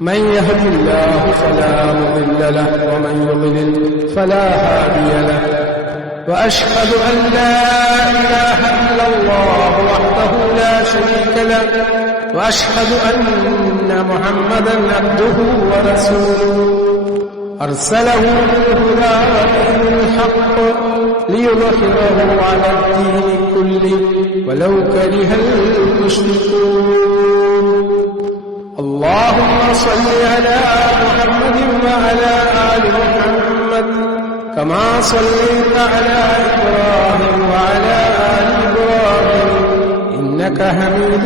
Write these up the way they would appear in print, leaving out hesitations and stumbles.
من يهد الله فلا مضل له ومن يضلل فلا هادي له وأشهد أن لا إله إلا الله وحده لا شريك له وأشهد أن محمدا عبده ورسوله أرسله بالهدى ودين الحق ليظهره على الدين كله ولو كره المشركون اللهم صل على محمد وعلى آل محمد كما صليت على إبراهيم وعلى آل إبراهيم إنك حميد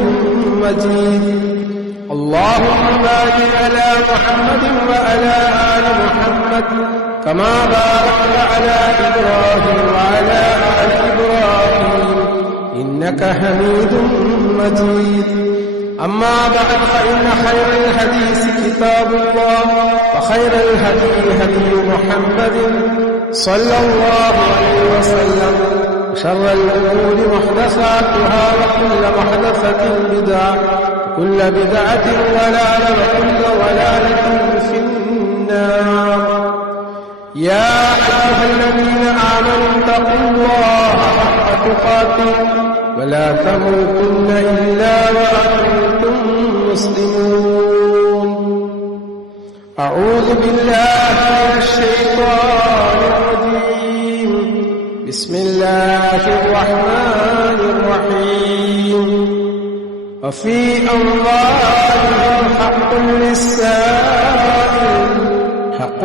مجيد اللهم بارك على محمد وعلى آل محمد كما باركت على إبراهيم وعلى آل إبراهيم إنك حميد مجيد أما بعد فإن خير الحديث كتاب الله وخير الهدي هدي محمد صلى الله عليه وسلم شر الأمور محدثاتها وكل محدثة بدعة كل بدعة ضلالة وكل ضلالة في النار يا أيها الذين آمنوا اتقوا الله حق تقاته ولا تموتن إلا وأنتم مسلمون أعوذ بالله من الشيطان الرجيم بسم الله الرحمن الرحيم وفي أموالهم حق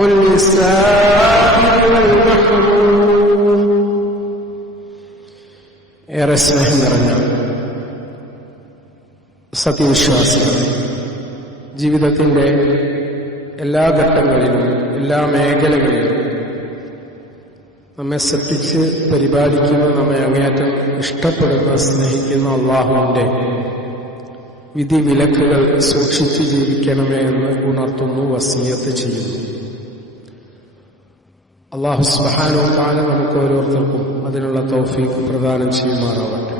للسائل والمحروم ഏറെ സ്നേഹം നിറഞ്ഞ സത്യവിശ്വാസികൾ, ജീവിതത്തിന്റെ എല്ലാ ഘട്ടങ്ങളിലും എല്ലാ മേഖലകളിലും നമ്മെ ശ്രദ്ധിച്ച് പരിപാലിക്കുന്ന, നമ്മെ അങ്ങേയറ്റം ഇഷ്ടപ്പെടുന്ന, സ്നേഹിക്കുന്ന അള്ളാഹുവിന്റെ വിധി വിലക്കുകൾ സൂക്ഷിച്ച് ജീവിക്കണമേ എന്ന് ഉണർത്തുന്നു, വസിയത്ത് ചെയ്യുന്നു. അല്ലാഹു സുബ്ഹാനഹു വ തആല നമുക്ക് ഓരോരുത്തർക്കും അതിനുള്ള തൗഫീഖ് പ്രദാനം ചെയ്യുമാറാവട്ടെ.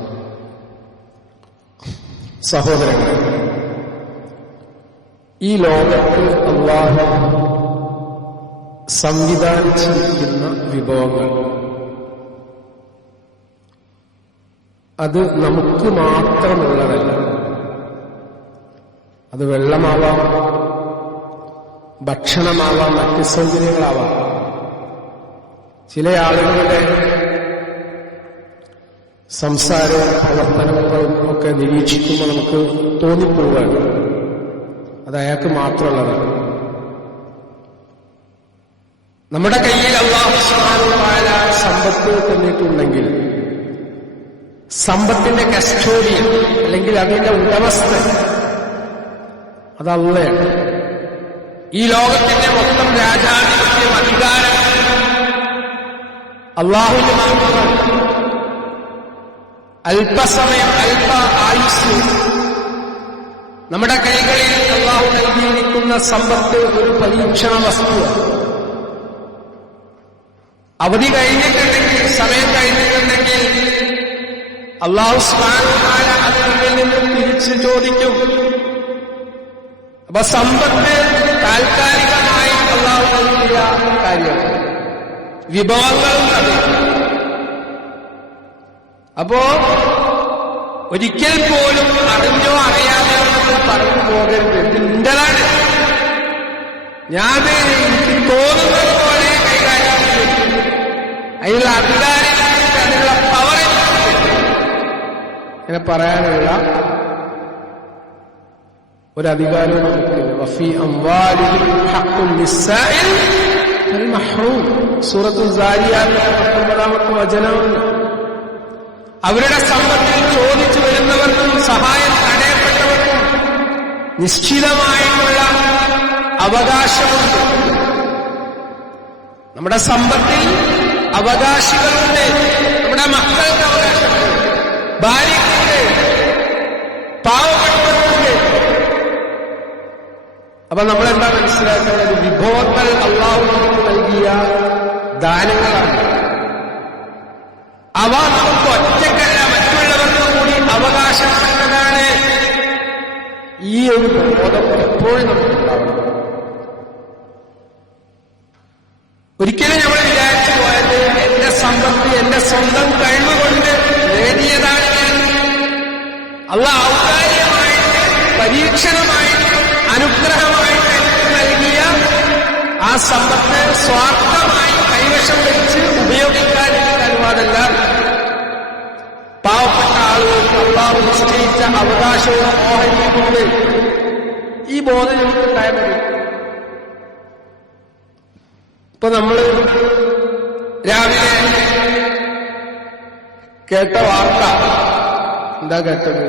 സഹോദരങ്ങളെ, ഈ ലോകത്ത് അല്ലാഹു സംവിധാനിച്ചിരിക്കുന്ന വിഭവങ്ങൾ അത് നമുക്ക് മാത്രമുള്ളതല്ല. അത് വെള്ളമാവാം, ഭക്ഷണമാവാം, മറ്റ് സൗകര്യങ്ങളാവാം. ചില ആളുകളുടെ സംസാരവും പ്രവർത്തനങ്ങളും ഒക്കെ നിരീക്ഷിക്കുമ്പോൾ നമുക്ക് തോന്നിപ്പോവുകയാണ് അത് അയാൾക്ക് മാത്രമുള്ളതാണ്. നമ്മുടെ കയ്യിൽ അല്ലാഹു സുബ്ഹാനഹു വ തആല സമ്പത്ത് തന്നിട്ടുണ്ടെങ്കിൽ സമ്പത്തിന്റെ കസ്റ്റോഡിയൻ അല്ലെങ്കിൽ അതിന്റെ ഉടമസ്ഥൻ അത് അല്ലാഹുവാണ്. ഈ ലോകത്തിന്റെ മൊത്തം രാജാധിപത്യം, അധികാരം അല്ലാഹുവിന്റെ മാത്രമാണ്. അല്പസമയം, അല്പ ആയുസ് നമ്മുടെ കൈകളിൽ അല്ലാഹു നൽകിയിരിക്കുന്ന സമ്പത്ത് ഒരു പരീക്ഷണ വസ്തുവാണ്. അവധി കഴിഞ്ഞിട്ടുണ്ടെങ്കിൽ, സമയം കഴിഞ്ഞിട്ടുണ്ടെങ്കിൽ അല്ലാഹു സുബ്ഹാനഹു വ തആല അതിൽ നിന്നും തിരിച്ചു ചോദിക്കും. അപ്പൊ സമ്പത്ത് താൽക്കാലികമായി അല്ലാഹു നൽകിയ കാര്യമാണ്, വിഭവങ്ങളും അത്. അപ്പോ ഒരിക്കൽ പോലും അറിഞ്ഞോ അറിയാതെയോ നമ്മൾ പറഞ്ഞു പോകരുത്. ഇന്ററാണ്, ഞാൻ എനിക്ക് തോന്നുന്നത് പോലെ കൈകാര്യം ചെയ്യും. അതിനുള്ള അധികാരം, അതിനുള്ള പവർ ഇങ്ങനെ പറയാനുള്ള ഒരധികാരവും നമുക്കില്ല. വഫീ അംവാലിഹിം ഹഖ്ഖുൻ ലിസ്സാഇൽ വൽ മഹ്റൂം. സൂറത്തുൽ സാരിയാത്ത് 19-ാമത്തെ വചനമാണ്. അവരുടെ സമ്പത്തിൽ ചോദിച്ചു വരുന്നവർക്കും സഹായം തടയപ്പെട്ടവർക്കും നിശ്ചിതമായിട്ടുള്ള അവകാശമുണ്ട്. നമ്മുടെ സമ്പത്തിൽ അവകാശികളുണ്ട്. നമ്മുടെ മക്കൾക്ക് അവകാശമുണ്ട്, ഭാര്യയ്ക്കുണ്ട്, പാവപ്പെട്ടവർക്കുണ്ട്. അപ്പൊ നമ്മളെന്താ മനസ്സിലാക്കുന്നത്? വിഭവങ്ങൾ അല്ലാഹു നമുക്ക് നൽകിയ ദാനങ്ങളാണ്. അവ നമുക്ക് ഒറ്റക്കല്ല, മറ്റുള്ളവർക്കും കൂടി അവകാശപ്പെട്ടതാണ്. ഈ ഒരു ബോധം എപ്പോഴും നമുക്കുണ്ടാവണം. ഒരിക്കലും നമ്മൾ വിചാരിച്ചു പോയത് എന്റെ സമ്പത്ത് എന്റെ സ്വന്തം കഴിവുകൊണ്ട് നേടിയതാണ് ഞാൻ. അല്ലാഹു ഔദാര്യമായിട്ട് പരീക്ഷണമായിട്ട് അനുഗ്രഹമായിട്ട് എനിക്ക് നൽകിയ ആ സമ്പത്ത് സ്വാർത്ഥമായി കൈവശം വെച്ച് ഉപയോഗിക്കാൻ എനിക്ക് അനുവാദമല്ല. പാവപ്പെട്ട ആളുകൾക്ക് അല്ലാഹു നിശ്ചയിച്ച അവകാശവും മോഹനവുമുണ്ട്. ഈ ബോധം നമുക്കുണ്ടായാൽ മതി. ഇപ്പൊ നമ്മള് രാവിലെ കേട്ട വാർത്ത എന്താ കേട്ടത്?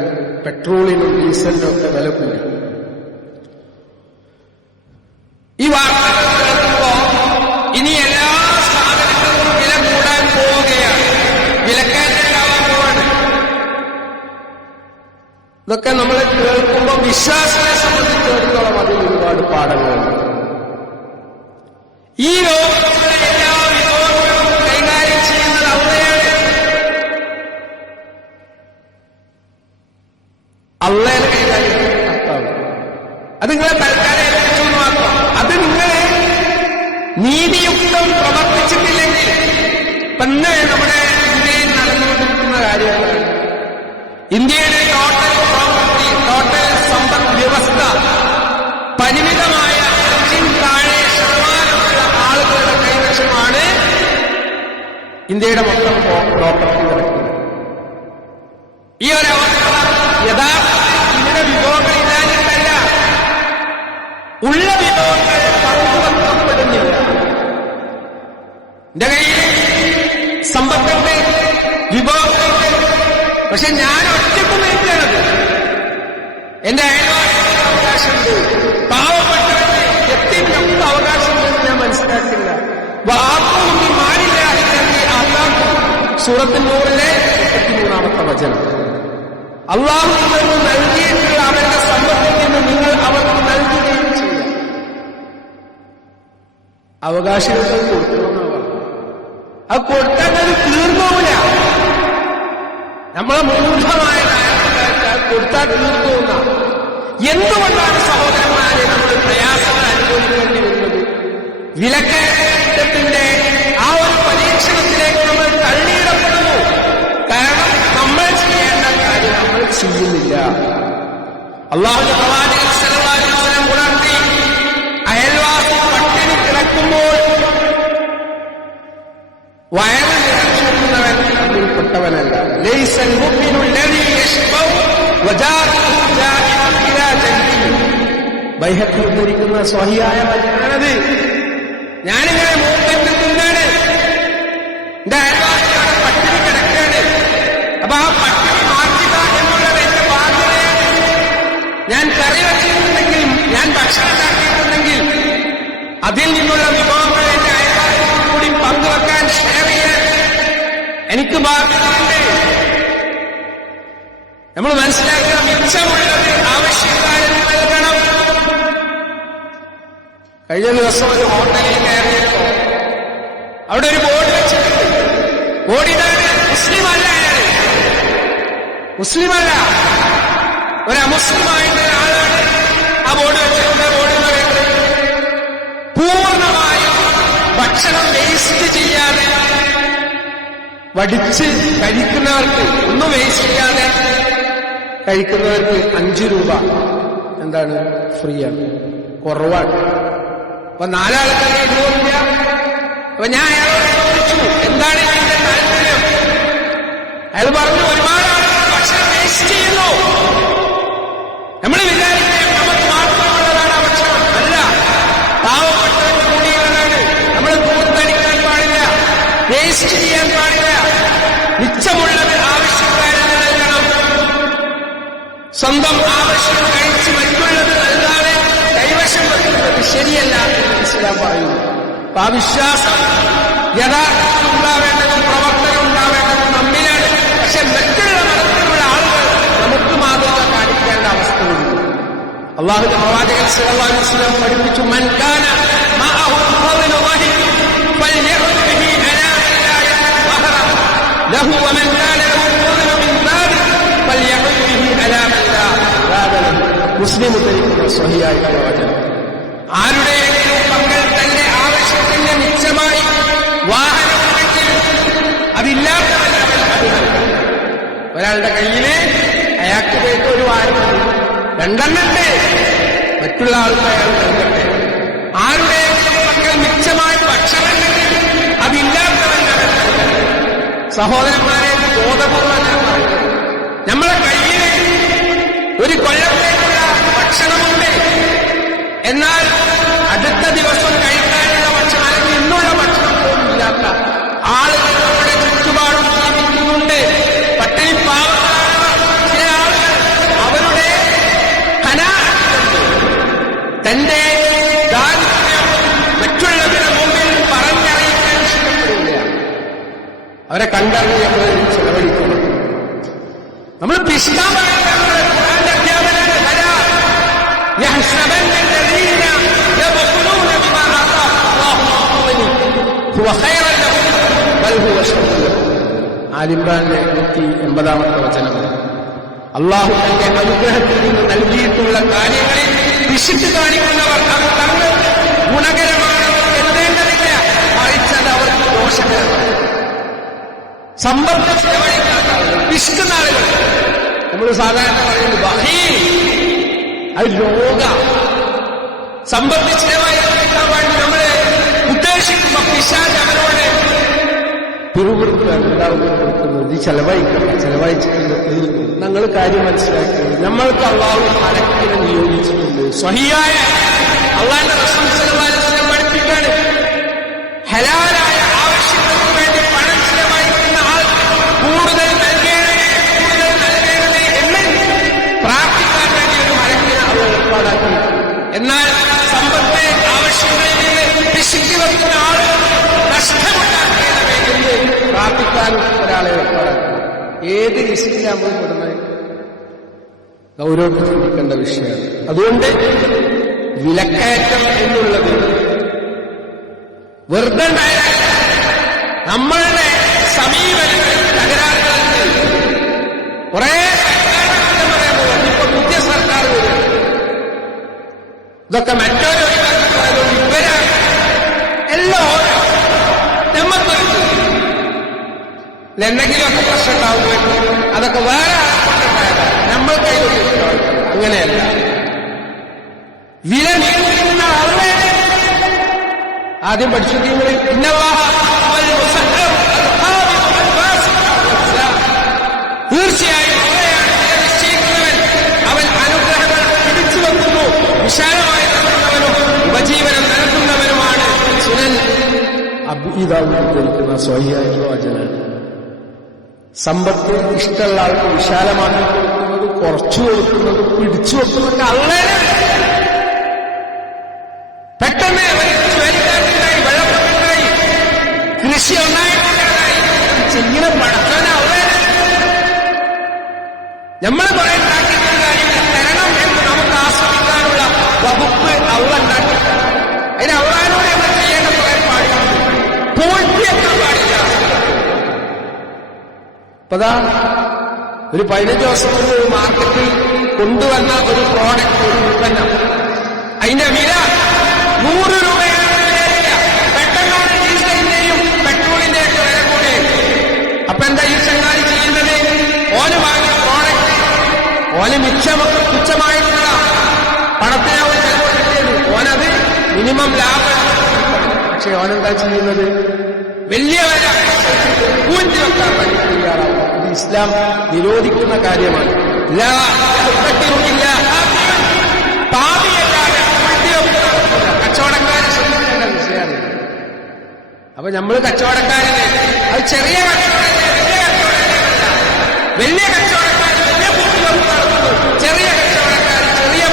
പെട്രോളിനും ഡീസലിനും ഒക്കെ വില കൂടി. ഈ വാർത്ത കേൾക്കുമ്പോ ഇനി എല്ലാ സാധനങ്ങൾക്കും വില കൂടാൻ പോവുകയാണ്, വിലക്കയറ്റമാവാൻ പോവാണ്. ഇതൊക്കെ നമ്മൾ കേൾക്കുമ്പോൾ വിശ്വാസികളെ സംബന്ധിച്ചിടത്തോളം അതിൽ ഒരുപാട് പാഠങ്ങളുണ്ട്. ഈ ലോകത്തിലെ എല്ലാ വിഭവങ്ങളും കൈകാര്യം ചെയ്യുന്നത് അള്ളയാണ്. അള്ളയെ കൈകാര്യം ചെയ്യുന്ന അത് നിങ്ങളെ തൽക്കാലം ഏൽപ്പിച്ചു മാത്രം. അത് നിങ്ങളെ നീതിയുക്തം പ്രവർത്തിച്ചിട്ടില്ലെങ്കിൽ പിന്നെ നമ്മുടെ ഇന്ത്യയിൽ നടന്നുകൊണ്ടിരിക്കുന്ന കാര്യമാണ്. ഇന്ത്യയുടെ ടോട്ടൽ പ്രോപ്പർട്ടി, ടോട്ടൽ സമ്പദ് വ്യവസ്ഥ പരിമിതമായ താഴെ ശതമാനമുള്ള ആളുകളുടെ കൈവശമാണ് ഇന്ത്യയുടെ മൊത്തം പ്രോപ്പർട്ടി കിടക്കുന്നത്. ഈ ഒരവസ്ഥ യഥാർത്ഥത്തിൽ ഇതിന്റെ വിഭവങ്ങൾ ഇല്ലാഞ്ഞിട്ടല്ല, ഉള്ള വിഭവങ്ങൾ പങ്കുവെക്കപ്പെടുന്നില്ല. എന്റെ കയ്യിൽ സമ്പത്തുണ്ട്, വിഭവങ്ങളുണ്ട്, പക്ഷെ ഞാൻ ഒറ്റയ്ക്ക് നിൽക്കുന്നത്. എന്റെ അയൽവാസിക്ക് അവകാശമുണ്ട്, പാവപ്പെട്ടവന് എത്തിനൊക്കെ അവകാശമുണ്ടെന്ന് ഞാൻ മനസ്സിലാക്കില്ല. വാക്കുണ്ടി മാറില്ല എന്ന് അല്ലാഹു സൂറത്തുൽ നൂറിലെ 33-ാമത്തെ വചനം. അല്ലാഹു നിങ്ങൾക്ക് നൽകിയിട്ടുള്ള അവരുടെ സമ്പത്തിൽ നിന്ന് നിങ്ങൾ അവർക്ക് നൽകുകയും ചെയ്യുക. അവകാശങ്ങൾ കൊടുക്കണമെന്നാണ്. അത് കൊടുത്താൽ അത് തീർന്നോവില്ല. നമ്മളെ മൂഢമായ കൊടുത്താൽ തീർന്നുന്ന. എന്തുകൊണ്ടാണ് സഹോദരന്മാരെ നമ്മൾ പ്രയാസങ്ങൾ അനുഭവിക്കേണ്ടി വരുന്നത്? വിലക്കയറ്റത്തിന്റെ ആ ഒരു പരീക്ഷണത്തിലേക്ക് നമ്മൾ തള്ളിയിടപ്പെടുന്നു. കാരണം നമ്മൾ ചെയ്യേണ്ട കാര്യം നമ്മൾ ചെയ്യുന്നില്ല. അല്ലാഹുവിന്റെ പ്രവാചകൻ സല്ലല്ലാഹു അലൈഹി വസല്ലം ഉണർത്തി, അയൽവാസി പട്ടിണി കിടക്കുമ്പോൾ വയറ് നിറച്ചുകൊള്ളുന്നവൻ അതിൽപ്പെട്ടവനല്ല. ലൈസൽ മുഅ്മിനു അല്ലദീ യശ്ബഉ വജാറുഹു ജാഇഉൻ ഇലാ ജൻബിഹി. ബൈഹഖി ഉദ്ധരിക്കുന്ന സ്വഹീഹായ വചനമാണത്. ഞാനിങ്ങനെ മൂക്കിട്ട് തിന്നാണ്, എന്റെ അയൽവാസിയാണ് പട്ടിണി കിടക്കാണ്. അപ്പൊ ആ പട്ടിണി മാറ്റുക എന്നുള്ളത് എന്റെ ബാധ്യതയാണ്. ഞാൻ കറി വച്ചിട്ടുണ്ടെങ്കിൽ, ഞാൻ ഭക്ഷണം ഉണ്ടാക്കിയിട്ടുണ്ടെങ്കിൽ അതിൽ നിന്നുള്ള വിഭവങ്ങൾ എന്റെ അയൽവാസിയോട് കൂടി പങ്കുവെക്കാൻ, ഷെയർ ചെയ്യാൻ എനിക്ക് ബാധ്യതയുണ്ട്. നമ്മൾ മനസ്സിലാക്കുക, മിച്ചമുള്ളത് ആവശ്യക്കാരന് നൽകണം. കഴിഞ്ഞ ദിവസം ഒരു ഹോട്ടലിൽ കയറിയപ്പോ അവിടെ ഒരു ബോർഡ് വെച്ചിട്ടുണ്ട്. ബോർഡിനാണ് മുസ്ലിമല്ല, അയാൾ മുസ്ലിമല്ല, ഒരു അമുസ്ലിമായിട്ടുള്ള ആളാണ് ആ ബോർഡ് വെച്ചിട്ടുണ്ട്. ബോർഡ് എന്ന് പറയുന്നത് പൂർണ്ണമായും ഭക്ഷണം വേസ്റ്റ് ചെയ്യാതെ വടിച്ച് കഴിക്കുന്നവർക്ക്, ഒന്നും വേസ്റ്റ് ചെയ്യാതെ കഴിക്കുന്നവർക്ക് 5 രൂപ എന്താണ് ഫ്രീ ആണ്, കുറവാണ്. അപ്പൊ 4 ആൾക്കാർക്ക് 20 രൂപ. അപ്പൊ ഞാൻ അയാളോട് ചോദിച്ചു, എന്താണ് ഇതിന്റെ താല്പര്യം? അയാൾ പറഞ്ഞു, ഒരുപാട് ആളുകൾ ഭക്ഷണം വേസ്റ്റ് ചെയ്യുന്നു. നമ്മൾ വിചാരിക്കുക നമുക്ക് മാത്രമുള്ളതാണ് ആ ഭക്ഷണം. അല്ല, പാവപ്പെട്ടവർ കൂടിയുള്ളതാണ്. നമ്മൾ കൂർത്തടിക്കാൻ പാടില്ല, വേസ്റ്റ് ചെയ്യാൻ പാടില്ല. മിച്ചമുള്ളത് ആവശ്യക്കാരന് നൽകണം. സ്വന്തം ആവശ്യം കഴിച്ച് മറ്റുള്ളത് നൽകാതെ കൈവശം വെക്കുന്നത് ശരിയല്ല എന്ന് ഇസ്ലാം പറയുന്നു. അപ്പൊ ആ വിശ്വാസം യഥാർത്ഥത്തിൽ ഉണ്ടാവേണ്ടത്, പ്രവർത്തനം ഉണ്ടാവേണ്ടത് നമ്മിലാണ്. പക്ഷെ മറ്റുള്ള മതത്തിലുള്ള ആളുകൾ നമുക്ക് മാതൃക കാണിക്കേണ്ട അവസ്ഥയുണ്ട്. അല്ലാഹുവിന്റെ പ്രവാചകൻ സല്ലല്ലാഹു അലൈഹി വസല്ലം പഠിപ്പിച്ചു, മൻ കാന മഅഹു ഖൗലു വഹിദ് ഫൽയഖുൽ ബിഹി അലാ ഇലാഹി ലഹു വമൻ കാന ലഹു ഖൗലു മിൻ ദാലിക ഫൽയഖുൽ ബിഹി അലാ മൻ ലാ. മുസ്ലിം ഉദ്ധരിക്കുന്ന സ്വഹിയായിട്ടുള്ള വചനം. ആരുടെയെങ്കിലും പക്കൽ തന്റെ ആവശ്യത്തിന് മിച്ചമായി വാഹനമുണ്ടെങ്കിൽ അതില്ലാത്തവൻ ഒരാളുടെ കയ്യില് അയാൾക്ക് പോയിട്ട് ഒരു വാഹനം രണ്ടെണ്ണത്തെ മറ്റുള്ള ആൾക്ക് അയാൾ നൽകട്ടെ. ആരുടെയെങ്കിലും പക്കൽ മിച്ചമായി ഭക്ഷണമുണ്ടെങ്കിൽ അതില്ലാത്തവൻ സഹോദരന്മാരെ ബോധപൂർവ്വം നമ്മളെ കയ്യിൽ ഒരു കൊല്ലത്തേക്കുള്ള ഭക്ഷണമുണ്ട്, എന്നാൽ അടുത്ത ദിവസം കഴിക്കാനുള്ള ഭക്ഷണം അല്ലെങ്കിൽ ഇന്നുള്ള ഭക്ഷണം പോലും ഇല്ലാത്ത ആളുകൾ നമ്മുടെ ചുറ്റുപാടും ജീവിക്കുന്നുണ്ട്. പട്ടിണി പാവങ്ങളാണ് ചില ആളുകൾ. അവരുടെ തന്റെ ദാരിദ്ര്യം മറ്റുള്ളവരുടെ മുമ്പിൽ പറഞ്ഞറിയിക്കാൻ ഇഷ്ടപ്പെടുകയാണ്. അവരെ കണ്ടറിഞ്ഞ് നമ്മൾ ചെലവഴിക്കണം. നമ്മൾ പിശുക്കാൻ ആലിംറാന്റെ 180-ാമത്തെ വചനം. അള്ളാഹു തന്റെ അനുഗ്രഹത്തിൽ നിന്ന് നൽകിയിട്ടുള്ള കാര്യങ്ങളിൽ പിശുക്ക് കാണിക്കുന്നവർ അത് തങ്ങൾ ഗുണകരമാണെന്ന് കരുതേണ്ടതില്ല, മറിച്ചത് അവർക്ക് ദോഷകരമാണ്. സമ്പത്ത് ചെലവഴിക്കാത്ത പിശുക്കുന്ന ആളുകൾ നമ്മൾ സാധാരണ പറയുന്നത് ബഹീൽ, അത് രോഗ. സമ്പത്ത് ചെലവഴിക്കാൻ വേണ്ടി നമ്മൾ ഉദ്ദേശിക്കുമ്പോൾ പിശാച് അവരോട് പിറുപിറുക്കാണ് കൊടുക്കുന്നത്. ഇത് ചെലവഴിച്ചിട്ടുണ്ട് തീർന്നു. ഞങ്ങൾ കാര്യം മനസ്സിലാക്കുന്നത് നമ്മൾക്ക് അള്ളാഹു മലക്കിനെ നിയോഗിച്ചിട്ടുണ്ട്. സ്വഹിയായ അള്ളാഹുവിന്റെ റസൂൽ സ്വല്ലല്ലാഹു അലൈഹി വസല്ലം പഠിപ്പിക്കാണ്, ഹലാലായ ആവശ്യങ്ങൾക്ക് വേണ്ടി പണം ചെലവഴിക്കുന്ന ആൾ കൂടുതൽ നൽകേണ്ടേ എന്ന് പ്രാർത്ഥിക്കാൻ വേണ്ടി ഒരു മലക്കിനെ അവർ ഏർപ്പാടാക്കി. എന്നാൽ സമ്പത്തെ ആവശ്യങ്ങളിൽ നിന്ന് പിശുക്കി വെക്കുന്ന ആൾ നഷ്ടമുണ്ടാക്കിയതേ എന്ന് പ്രാർത്ഥിക്കാനും ഒരാളെ ഏർപ്പാടാക്കി. ഏത് ലിസ്റ്റിലാണ് നമ്മൾ പെടുന്നത്? ഗൗരവത്തിൽ ചിന്തിക്കേണ്ട വിഷയമാണ്. അതുകൊണ്ട് വിലക്കയറ്റം എന്നുള്ളത് വെറുതെ നമ്മളുടെ സമീപനങ്ങൾ തകരാറുകളുണ്ട്. കുറെ ഇപ്പൊ പുതിയ സർക്കാർ വരും, ഇതൊക്കെ മറ്റൊരു ഇവരാണ് എല്ലാം എന്തെങ്കിലുമൊക്കെ പ്രശ്നം ഉണ്ടാവുമ്പോൾ അതൊക്കെ വേറെ നമ്മൾ കയ്യിലുള്ള അങ്ങനെയല്ല. വില നിയന്ത്രിക്കുന്ന ആളുകളെ ആദ്യം പഠിച്ചിട്ടുണ്ടെങ്കിൽ തീർച്ചയായും നിശ്ചയിക്കുന്നവൻ അവൻ അനുഗ്രഹങ്ങൾ പിടിച്ചു വെക്കുന്നു, വിശാലമായി നൽകുന്നവനും ഉപജീവനം നൽകുന്നവനുമാണ്. സുനൻ അബൂദാവൂദ് ഉദ്ധരിക്കുന്ന സ്വഹീഹായിട്ടുള്ള വചനമാണ്. സമ്പത്ത് ഇഷ്ടമുള്ള ആൾക്ക് വിശാലമാക്കി കൊടുക്കുന്നത്, കുറച്ചു കൊടുക്കുന്നത്, പിടിച്ചു വെക്കുന്നതൊക്കെ അള്ളേനെ. പെട്ടെന്ന് ചുഴലിക്കാറ്റുണ്ടായി, വെള്ളപ്പൊക്കമുണ്ടായി, കൃഷി ഉണ്ടായിട്ടുണ്ടായി, ചെയ്യുന്ന പടക്കാന അള്ളേനെ. നമ്മൾ കുറെ ഉണ്ടാക്കിയിട്ടുള്ള കാര്യങ്ങൾ തരണം എന്ന് നമുക്ക് ആസ്വദിക്കാനുള്ള വകുപ്പ് അള്ള ഉണ്ടാക്കി. അതിന് അള്ളാനോട് നമ്മൾ ചെയ്യേണ്ട കുറെ പാടില്ല, പൂഴ്ത്തിയെത്താൻ പാടില്ല. അപ്പതാ ഒരു 15 ദിവസം കൊണ്ട് ഒരു മാർക്കറ്റിൽ കൊണ്ടുവന്ന ഒരു പ്രോഡക്റ്റ്, ഒരു ഉൽപ്പന്നം, അതിന്റെ വില 100 രൂപയാണ്. പെട്ടെന്നാണ് ഡീസലിന്റെയും പെട്രോളിന്റെയും ഒക്കെ വില കൂടി. അപ്പൊ എന്താ ഈ ചങ്ങാതി ചെയ്യുന്നത്? ഓന് വാങ്ങിയ പ്രോഡക്റ്റ് ഓന് തുച്ഛമായിട്ടുള്ള പണത്തിനെ അവൻ ചെലവഴിച്ചത്, ഓനത് മിനിമം ലാഭം. പക്ഷെ ഓനെന്താ ചെയ്യുന്നത്? വലിയ വില കൂട്ടി വെക്കാൻ വേണ്ടി തയ്യാറാവും. ഇത് ഇസ്ലാം നിരോധിക്കുന്ന കാര്യമാണ്. പാപിയല്ലാതെ കച്ചവടക്കാരെ ശ്രദ്ധിക്കേണ്ട വിഷയമാണ്. അപ്പൊ നമ്മൾ കച്ചവടക്കാരനെ, അത് ചെറിയ വലിയ കച്ചവടക്കാർ വലിയ പൂർത്തിവെപ്പ് നടത്തുന്നു, ചെറിയ കച്ചവടക്കാർ ചെറിയ.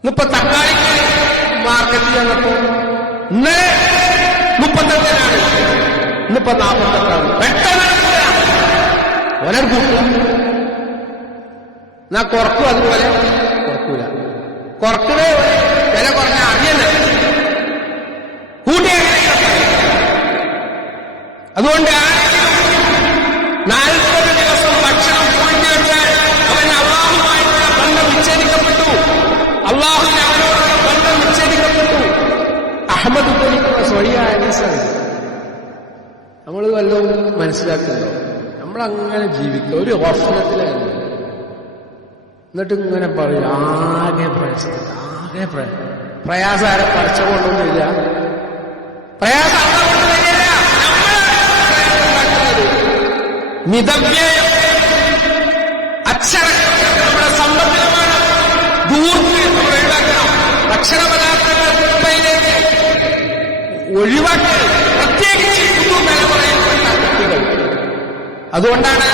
ഇന്നിപ്പോ തക്കാളിക്ക് മാർക്കറ്റിൽ വന്നപ്പോ ഇന്നലെ 35-നാണ്, ഇന്നിപ്പോ 48-ആണ്. പെട്ടെന്ന് ഓരോ കൂട്ടും. എന്നാ കുറക്കും, അതുപോലെ കുറക്കൂല. കുറക്കണേ വില കുറഞ്ഞ അറിയല്ല, കൂട്ടിയ. അതുകൊണ്ട് 40 ദിവസം ഭക്ഷണം കൂട്ടി വെച്ചാൽ അവൻ അല്ലാഹു മനസ്സിലാക്കുന്നുണ്ടോ? നമ്മളങ്ങനെ ജീവിക്കുക ഒരു ഗഫലത്തിലാണ്. എന്നിട്ട് ഇങ്ങനെ പറയും ആകെ പ്രയാസം ആരെ പഠിച്ച കൊണ്ടൊന്നുമില്ല. പ്രയാസം മിതവ്യയം നമ്മുടെ സമ്പത്തിനമാണ്. ദൂർത്ത് നമ്മൾ ഒഴിവാക്കണം. ഭക്ഷണ പദാർത്ഥങ്ങൾ മുംബൈയിലേക്ക് ഒഴിവാക്കി, പ്രത്യേകിച്ച് ഹിന്ദു തലമുറയിൽപ്പെട്ട കുട്ടികൾ. അതുകൊണ്ടാണ്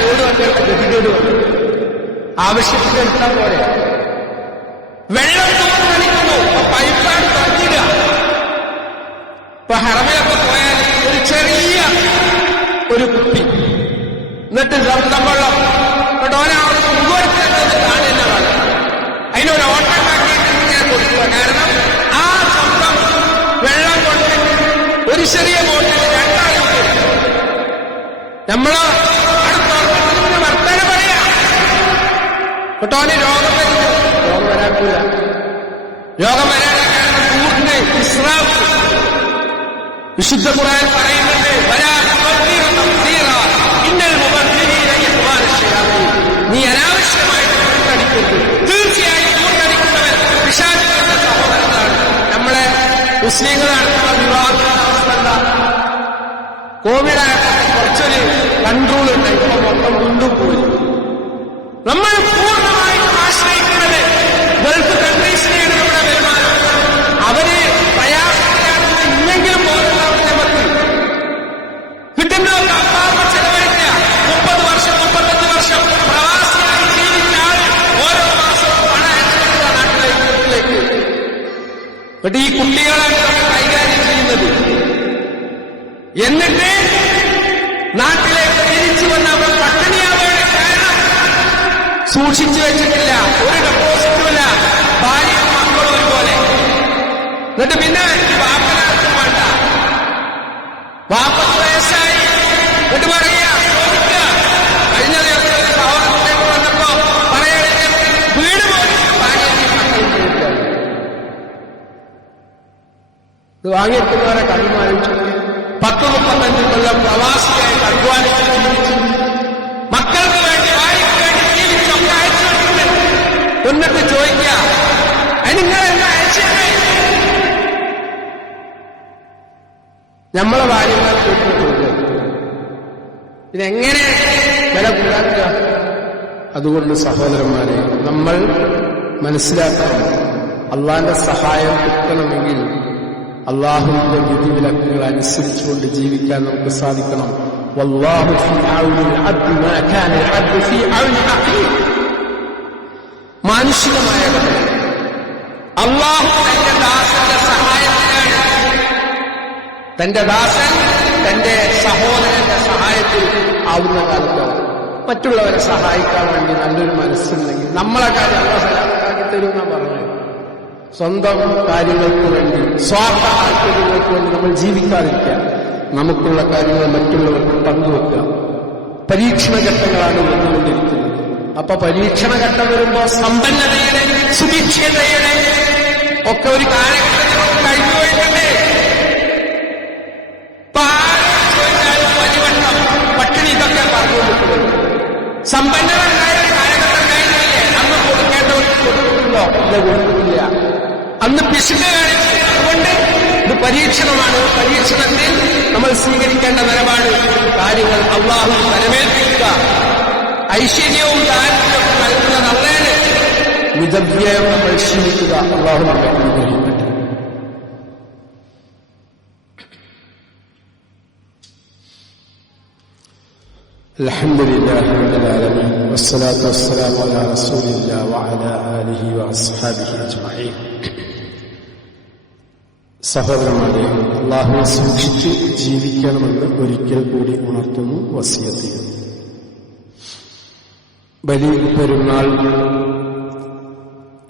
ജോലി വന്നിട്ട് ഗതികേട് വന്നത്. ആവശ്യത്തിന് എടുത്താൽ പോലെ വെള്ളം തോന്നിക്കുന്നു, പൈപ്പാണ് തുറന്നില്ല. ഇപ്പൊ ഹറമയൊക്കെ പോയാൽ ഒരു ചെറിയ ഒരു കുപ്പി, എന്നിട്ട് സ്വന്തം വെള്ളം ഓനാവത് മുൻകൊടുക്കുന്നത് കാണില്ല. അതിനൊരു ഓട്ടം കാട്ടിയിട്ട് ഇങ്ങനെ കൊടുക്കുക. കാരണം ആ സ്വന്തം വെള്ളം കൊണ്ട് ഒരു ചെറിയ ബോട്ടിൽ രണ്ടാളും നമ്മള് വർത്തന പറയാ. കേട്ടോന് രോഗം വരാനില്ല. രോഗം വരാനുള്ള കാരണം കൂട്ടിന് ഇസ്രാഫ്. വിശുദ്ധ ഖുർആൻ പറയുന്നുണ്ട്, നീ അനാവശ്യമായിട്ട് കൂട്ടടിക്കരുത്. തീർച്ചയായും കൂട്ടടിക്കുന്നവൻ പിശാചിന്റെ സഹോദരനാണ്. നമ്മളെ മുസ്ലിങ്ങൾ നടത്തുന്ന വിവാഹ കോവിഡായപ്പോൾ കുറച്ചൊരു കൺട്രോൾ ഉണ്ട്. ഇപ്പൊ മൊത്തം വീണ്ടും പോയി. നമ്മൾ പൂർണ്ണമായും ആശ്രയിക്കുന്നത് ഗൾഫ് കൺട്രീസിനെയാണ്. നമ്മുടെ വരുമാനം അവര് പ്രയാസത്തിലാണെന്ന് ഇല്ലെങ്കിലും ബോധമാവും. നമുക്ക് കിട്ടുന്നവർക്ക് അപ്പാർമ്മ ചെലവഴിക്കുക. 30 വർഷം 35 വർഷം പ്രവാസിയായി ജീവിച്ച ആൾ ഓരോ മാസവും പണം അയച്ചിട്ടുള്ള നാട്ടിലേക്ക്. എന്നിട്ട് ഈ കുട്ടികളാണ് നമ്മൾ കൈകാര്യം ചെയ്യുന്നത്. എന്നിട്ട് നാട്ടിലേക്ക് തിരിച്ചു വന്ന് അവർ പട്ടിണിയാവുകയാണ്. കാരണം സൂക്ഷിച്ചു വെച്ചിട്ടില്ല, ഒരു ഡെപ്പോസിറ്റുമില്ല. ഭാര്യയും മക്കളും ഒരുപോലെ. എന്നിട്ട് പിന്നെ വാപ്പനാർക്കും വേണ്ട. വാപ്പ വയസ്സായി. എന്നിട്ട് പറയുക, ചോദിക്കുക. കഴിഞ്ഞ ദിവസം ഒരു സഹോദരത്തിലേക്ക് വന്നപ്പോ പറയണേ വീട് പോയി ഭാര്യയും മക്കളും ചോദിക്കുക. ഇത് വാങ്ങിയെത്തുന്നവരെ കണ്ടുമാനിച്ചു 10-35 കൊല്ലം പ്രവാസിയായിട്ട് അധ്വാനിച്ച് ജീവിച്ചു. മക്കൾക്ക് വേണ്ടി ഭാര്യയ്ക്ക് വേണ്ടി ജീവിച്ചൊക്കെ അയച്ചു വെക്കുന്നത്. എന്നിട്ട് ചോദിക്കുക, നിങ്ങളെന്താ അയച്ചേ? നമ്മളെ ഭാര്യമാർ ചോദിക്കുക, ഇതെങ്ങനെ വില കൂടാക്കുക? അതുകൊണ്ട് സഹോദരന്മാരെ, നമ്മൾ മനസ്സിലാക്കണം, അള്ളാന്റെ സഹായം കിട്ടണമെങ്കിൽ അള്ളാഹുവിന്റെ വിധിവിലക്കുകൾ അനുസരിച്ചുകൊണ്ട് ജീവിക്കാൻ നമുക്ക് സാധിക്കണം. വല്ലാഹു ഫീ ഔനിൽ അബ്ദി മാ കാന അബ്ദു ഫീ ഔനി അഖീ. മാനുഷികമായ അള്ളാഹു തന്റെ ദാസന്റെ സഹായത്തിനാണ്. തന്റെ ദാസൻ തന്റെ സഹോദരന്റെ സഹായത്തിൽ ആവുന്ന കാലത്ത് മറ്റുള്ളവരെ സഹായിക്കാൻ വേണ്ടി നല്ലൊരു മനസ്സുണ്ടെങ്കിൽ നമ്മളെ കാര്യം അള്ളാഹു സലാമത്താക്കി തരുമെന്നാണ് പറഞ്ഞത്. സ്വന്തം കാര്യങ്ങൾക്ക് വേണ്ടി, സ്വാർത്ഥ താല്പര്യങ്ങൾക്ക് വേണ്ടി നമ്മൾ ജീവിക്കാതിരിക്കുക. നമുക്കുള്ള കാര്യങ്ങൾ മറ്റുള്ളവർക്ക് പങ്കുവെക്കുക. പരീക്ഷണഘട്ടങ്ങളാണ് വന്നുകൊണ്ടിരിക്കുന്നത്. അപ്പൊ പരീക്ഷണഘട്ടം വരുമ്പോ സമ്പന്നതയുടെ, സുഭിക്ഷതയുടെ ഒക്കെ ഒരു കാലഘട്ടം കഴിഞ്ഞു പോയിട്ടുണ്ട്. ചോദിച്ചാലും പരിവട്ടം പട്ടിണി ഇതൊക്കെ പറഞ്ഞുകൊണ്ടിരിക്കുന്നത്. സമ്പന്നരുണ്ടായ കാലഘട്ടം കഴിഞ്ഞില്ലേ? അന്ന് കൊടുക്കേണ്ടവർക്ക് കൊടുക്കുന്നുണ്ടോ? ഇല്ല, കൊടുക്കുന്നില്ല. അന്ന് പിശുക്ക് കാണിച്ചു. അതുകൊണ്ട് ഇത് പരീക്ഷണമാണ്. പരീക്ഷണത്തിൽ നമ്മൾ സ്വീകരിക്കേണ്ട നിലപാട് കാര്യങ്ങൾ അള്ളാഹു ഫലമേൽപ്പിക്കുക. ഐശ്വര്യവും ദാരിദ്ര്യവും നൽകുന്ന നല്ലതിന് മിതവ്യയം നമ്മൾ ശീലിക്കുക. അള്ളാഹു നമ്മെ അനുഗ്രഹിക്കട്ടെ. അൽഹംദുലില്ലാഹി റബ്ബിൽ ആലമീൻ വസ്സലാത്തു വസ്സലാമു അലാ റസൂലില്ലാഹി വഅലാ ആലിഹി വഅസ്ഹാബിഹി അജ്മഈൻ. സഹോദരന്മാരെ, അള്ളാഹുവെ സൂക്ഷിച്ച് ജീവിക്കണമെന്ന് ഒരിക്കൽ കൂടി ഉണർത്തുന്നു, വസിയത്ത് ചെയ്യുന്നു. ബലി പെരുന്നാൾ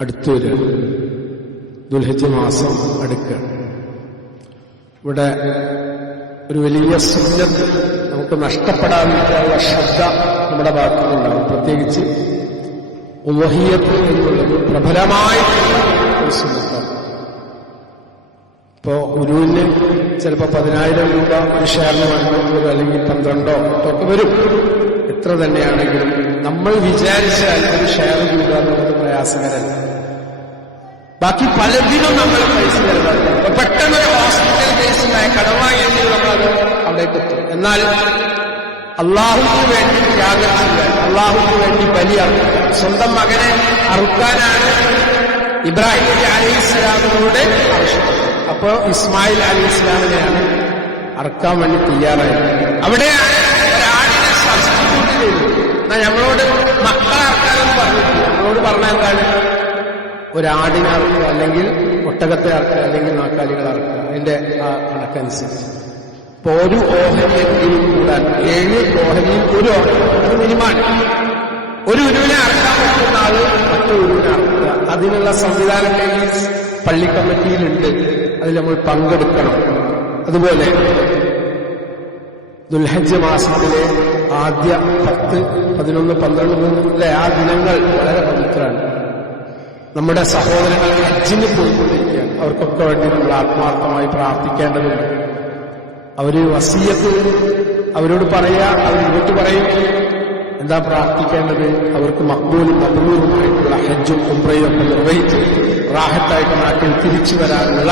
അടുത്തു വരിക. ദുൽഹിജ്ജ് മാസം അടുക്കുകയാണ്. ഇവിടെ ഒരു വലിയ സുന്നത്ത് നമുക്ക് നഷ്ടപ്പെടാനുള്ള ശ്രദ്ധ നമ്മുടെ ഭാഗത്തുനിന്നുണ്ടാകും. പ്രത്യേകിച്ച് ഉളഹിയ്യത്ത് എന്നുള്ളത് പ്രബലമായിട്ടുള്ള ഒരു സുന്നത്താണ്. ഇപ്പോ ഗുരുവിന് ചിലപ്പോൾ 10,000 രൂപ ഒരു ഷെയറിന് വാങ്ങിക്കൊണ്ടു അല്ലെങ്കിൽ 12 ഒക്കെ വരും. എത്ര തന്നെയാണെങ്കിലും നമ്മൾ വിചാരിച്ചാൽ ഒരു ഷെയർ കൂടുക എന്നുള്ളത് പ്രയാസകരല്ല. ബാക്കി പലതിനും നമ്മൾ പൈസ ചെലവാക്കും. പെട്ടെന്ന് ഒരു ഹോസ്പിറ്റൽ കേസിലായ കടമായെങ്കിൽ നമ്മളത് അവിടേക്ക് എത്തും. എന്നാൽ അള്ളാഹുവിന് വേണ്ടി ത്യാഗം ചെയ്യാൻ, അള്ളാഹുവിന് വേണ്ടി ബലിയാക്കുക, സ്വന്തം മകനെ അറുക്കാനാണ് ഇബ്രാഹിം നബി അലൈഹിസ്സലാമിനോട് ആവശ്യപ്പെട്ടത്. അപ്പോ ഇസ്മായിൽ അലൈഹിസ്സലാമിനെയാണ് അറുക്കാൻ വേണ്ടി തയ്യാറായത്. അവിടെയാണ് ഒരാടിനെ സബ്സ്റ്റിറ്റ്യൂട്ട് ചെയ്തത്. എന്നാൽ നമ്മളോട് മക്കളെ അറക്കാനെന്ന് പറഞ്ഞിട്ടില്ല. നമ്മളോട് പറഞ്ഞാൽ എന്താണ്? ഒരാടിനെ അറക്കുക, അല്ലെങ്കിൽ ഒട്ടകത്തെ അറക്കുക, അല്ലെങ്കിൽ നാക്കാലികളെ അറക്കുക. അതിന്റെ ആ കണക്കനുസരിച്ച് ഇപ്പൊ ഒരു ഓഹരിയെങ്കിലും കൂടാൻ 7 ഓഹരിയിൽ ഒരു ഓഹരി, അത് മിനിമാണ്. ഒരു ഉരുവിനെ അറക്കാൻ പറ്റുന്ന ആള് മറ്റൊരു ഉരുവിനെ അറക്കുക. അതിനുള്ള സംവിധാനങ്ങൾ ഈ പള്ളി കമ്മിറ്റിയിലുണ്ട്. അതിൽ നമ്മൾ പങ്കെടുക്കണം. അതുപോലെ ദുൽഹജ്ജ് മാസത്തിലെ ആദ്യ 10, 11, 12 ആ ദിനങ്ങൾ വളരെ പവിത്രമാണ്. നമ്മുടെ സഹോദരങ്ങൾ ഹജ്ജിന് പോയിക്കൊണ്ടിരിക്കുകയാണ്. അവർക്കൊക്കെ വേണ്ടി നമ്മൾ ആത്മാർത്ഥമായി പ്രാർത്ഥിക്കേണ്ടതുണ്ട്. അവര് വസിയത്ത് അവരോട് പറയുക, അവർ ഇങ്ങോട്ട് പറയും എന്താ പ്രാർത്ഥിക്കേണ്ടത്? അവർക്ക് മഖ്ബൂലും മബ്റൂറുമായിട്ടുള്ള ഹജ്ജും ഉംറയും ഒക്കെ നിർവഹിച്ച് റാഹത്തായിട്ട് നാട്ടിൽ തിരിച്ചു വരാനുള്ള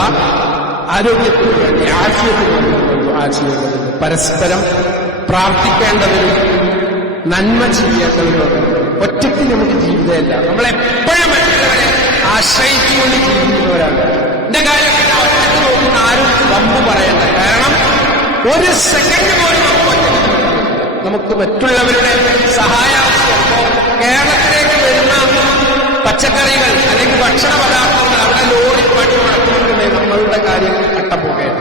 ആരോഗ്യത്തിന് വേണ്ടി, ആഫിയത്തിന് വേണ്ടി നമ്മൾ ദുആ ചെയ്യേണ്ടതുണ്ട്. പരസ്പരം പ്രാർത്ഥിക്കേണ്ടവരും നന്മ ചെയ്യേണ്ടവരും. ഒറ്റയ്ക്ക് നമുക്ക് ജീവിതമല്ല. നമ്മളെപ്പോഴും മറ്റുള്ളവരെ ആശ്രയിച്ചുകൊണ്ട് ജീവിക്കുന്നവരാണ്. എന്റെ കാര്യത്തിൽ ഒറ്റയ്ക്ക് നോക്കുന്ന ആരും വമ്പ് പറയണ്ട. കാരണം ഒരു സെക്കൻഡ് പോലും നമുക്ക് മറ്റുള്ളവരുടെ സഹായം ആവശ്യമുണ്ടോ? കേരളത്തിലേക്ക് വരുന്ന പച്ചക്കറികൾ അല്ലെങ്കിൽ ഭക്ഷണ പദാർത്ഥങ്ങൾ അവിടെ ലോറി പണി നടക്കുന്നുണ്ടെങ്കിൽ നമ്മളുടെ കാര്യം കട്ടപ്പോകേണ്ട.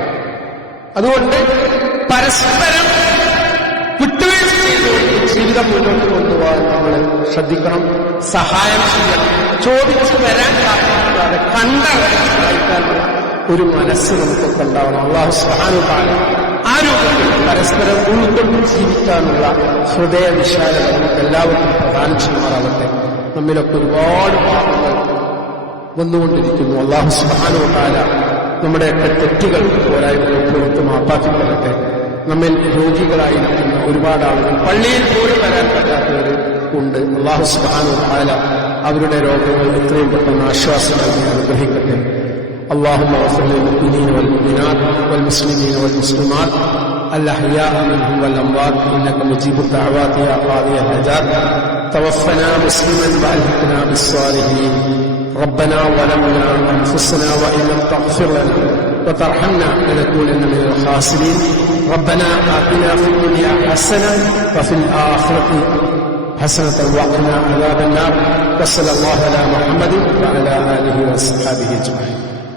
അതുകൊണ്ട് പരസ്പരം വിട്ടുവീഴ്ച ചെയ്തുകൊണ്ട് ജീവിതം മുന്നോട്ട് കൊണ്ടുപോകാൻ നമ്മൾ ശ്രദ്ധിക്കണം. സഹായം ചെയ്യണം. ചോദിച്ചു വരാൻ കാത്തിരിക്കാതെ കണ്ടവരെ സഹായിക്കാനുള്ള ഒരു മനസ്സ് നമുക്കൊക്കെ ഉണ്ടാവണം. അല്ലാഹു സുബ്ഹാനഹു വ തആല ആ രൂപത്തിൽ പരസ്പരം ഉൾക്കൊണ്ട് ജീവിക്കാനുള്ള ഹൃദയവിശാലത നമുക്ക് എല്ലാവർക്കും പ്രദാനം ചെയ്യുമാറാകട്ടെ. നമ്മിലൊക്കെ ഒരുപാട് പാപങ്ങൾ വന്നുകൊണ്ടിരിക്കുന്നു. അല്ലാഹു സുബ്ഹാനഹു വ തആല നമ്മുടെയൊക്കെ തെറ്റുകൾ പോരായ്മകൾ പുറത്ത് മാപ്പാക്കി തരട്ടെ. നമ്മിൽ രോഗികളായിരിക്കുന്ന ഒരുപാട് ആളുകൾ, പള്ളിയിൽ പോലും വരാൻ പറ്റാത്തവർ ഉണ്ട്. അല്ലാഹു സുബ്ഹാനഹു വ തആല അവരുടെ രോഗങ്ങൾ എത്രയും പെട്ടെന്ന് ആശ്വാസം നൽകി അനുഗ്രഹിക്കട്ടെ. اللهم اغفر للمؤمنين والمؤمنات والمسلمين والمسلمات الأحياء منهم والأموات إنك مجيب الدعوات يا قاضي الحاجات. توفنا مسلما وألحقنا بالصالحين. ربنا ظلمنا أنفسنا وإن لم تغفر لنا وترحمنا لنكونن من الخاسرين. ربنا آتنا في الدنيا حسنة وفي الآخرة حسنة وقنا عذاب النار. وصلى الله على محمد وعلى آله وصحبه أجمعين.